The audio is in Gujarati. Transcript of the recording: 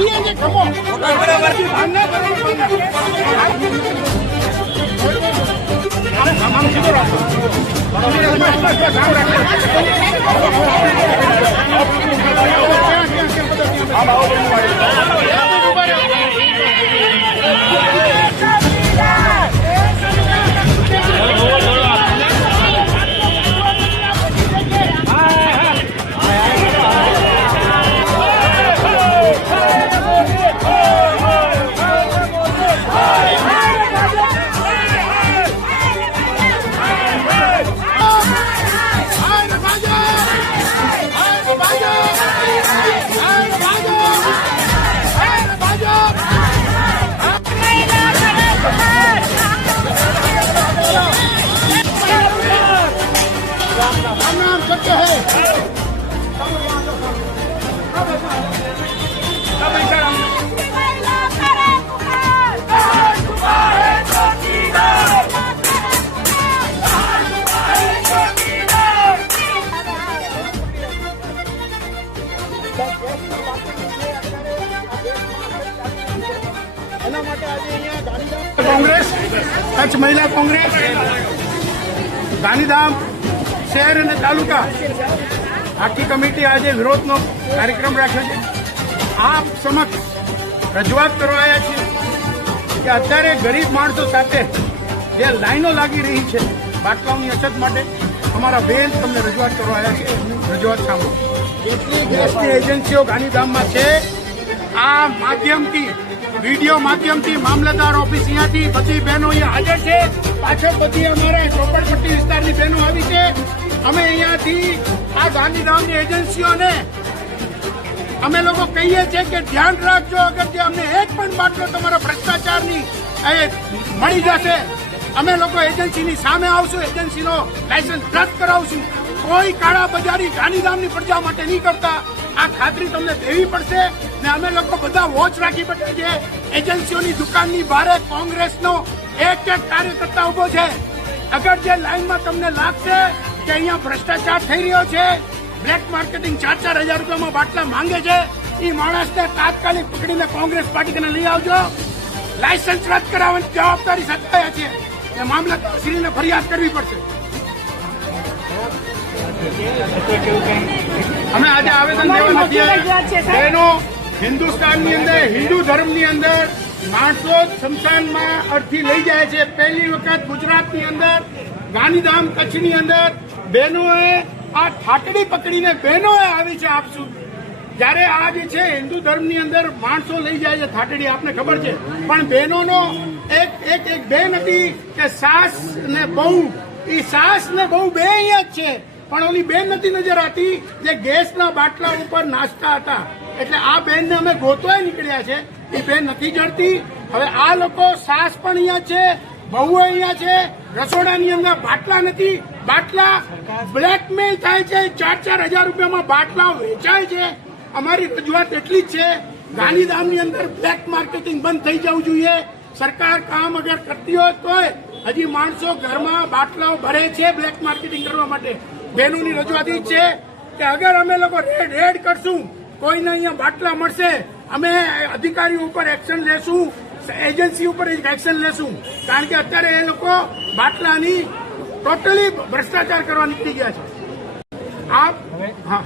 કરીએ છીએ ખમો કોંગ્રેસ કચ્છ મહિલા કોંગ્રેસ ગાંધીધામ શહેર અને તાલુકા આખી કમિટી આજે વિરોધનો કાર્યક્રમ રાખ્યો છે. આપ સમક્ષ રજૂઆત કરવા આવ્યા છીએ કે અત્યારે ગરીબ માણસો સાથે જે લાઈનો લાગી રહી છે બાટલાઓની અછત માટે અમારા બેન તમને રજૂઆત કરવા આવ્યા છે. રજૂઆત સાંભળો. જેટલી ગેસની એજન્સીઓ ગાંધીધામમાં છે આ માધ્યમથી વિડીયો માધ્યમથી મામલતદાર ઓફિસ અહીંયાથી બધી બહેનો અહીંયા હાજર છે. પાછળ બધી અમારે ચોપડપટ્ટી વિસ્તારની બહેનો આવી છે. અમે અહીંયાથી આ ગાંધીધામની એજન્સીઓને અમે લોકો કહીએ છીએ કે ધ્યાન રાખજો, અગર જે અમને એક પણ બાટલો તમારા ભ્રષ્ટાચારની મળી જશે અમે લોકો એજન્સીની સામે આવશું, એજન્સીનો લાયસન્સ રદ કરાવશું. કોઈ કાળા બજારી ગાંધીધામની પ્રજા માટે નહીં કરતા. આ ખાતરી તમને દેવી પડશે ને અમે લોકો બધા વોચ રાખી પડશે. છે એજન્સીઓની દુકાનની બહાર કોંગ્રેસનો એક કાર્યકર્તા ઉભો છે. અગર જે લાઈનમાં તમને લાગશે કે અહીંયા ભ્રષ્ટાચાર થઈ રહ્યો છે, બ્લેક માર્કેટિંગ 4,000 રૂપિયામાં બાટલા માંગે છે, એ માણસને તાત્કાલિક પકડીને કોંગ્રેસ પાર્ટીને લઈ આવજો. લાયસન્સ રદ કરાવવાની જવાબદારી સત્તાએ છે. મામલતદારશ્રીને ફરિયાદ કરવી પડશે. અમે આજે આવેદન દેવા નથી આવ્યા. બહેનો, હિન્દુસ્તાનની અંદર હિન્દુ ધર્મની અંદર માણસો શમશાનમાં અર્થી લઈ જાય છે. પહેલી વખત ગુજરાતની અંદર ગાંધીધામ કચ્છની અંદર બહેનોએ આ ઠાટડી પકડીને બહેનોએ આવી છે. આપશું જયારે આ જે છે હિન્દુ ધર્મની અંદર માણસો લઈ જાય છે ઠાટડી, આપને ખબર છે. પણ બહેનોનો એક બેન હતી કે સાસ ને બહુ, એ સાસ ને બહુ બે અહીંયા જ છે, પણ ઓલી બેન નથી નજર આતી જે ગેસના બાટલા ઉપર નાસ્તા હતા. એટલે આ બેનને અમે ગોતવા નીકળ્યા છે, એ બેન નથી જડતી. હવે આ લોકો સાસ પણ અહીંયા છે, બહુ અહીંયા છે, રસોડાની અંદર બાટલા નથી. બાટલા બ્લેકમેલ થાય છે, 4,000 રૂપિયામાં બાટલા વેચાય છે. અમારી રજૂઆત એટલી જ છે, ગાંધીધામની અંદર બ્લેક માર્કેટિંગ બંધ થઈ જવું જોઈએ. સરકાર કામ અગર કરતી હોય તોય હજી માણસો ઘરમાં બાટલાઓ ભરે છે બ્લેક માર્કેટિંગ કરવા માટે. બહેનોની રજૂઆત એ છે કે અગર અમે લોકો રેડ કરશું, કોઈને અહીંયા બાટલા મળશે, અમે અધિકારીઓ ઉપર એક્શન લેશું, એજન્સી ઉપર એક્શન લેશું. કારણ કે અત્યારે એ લોકો બાટલાની ટોટલી ભ્રષ્ટાચાર કરવા નીકળી ગયા છે. આપ હા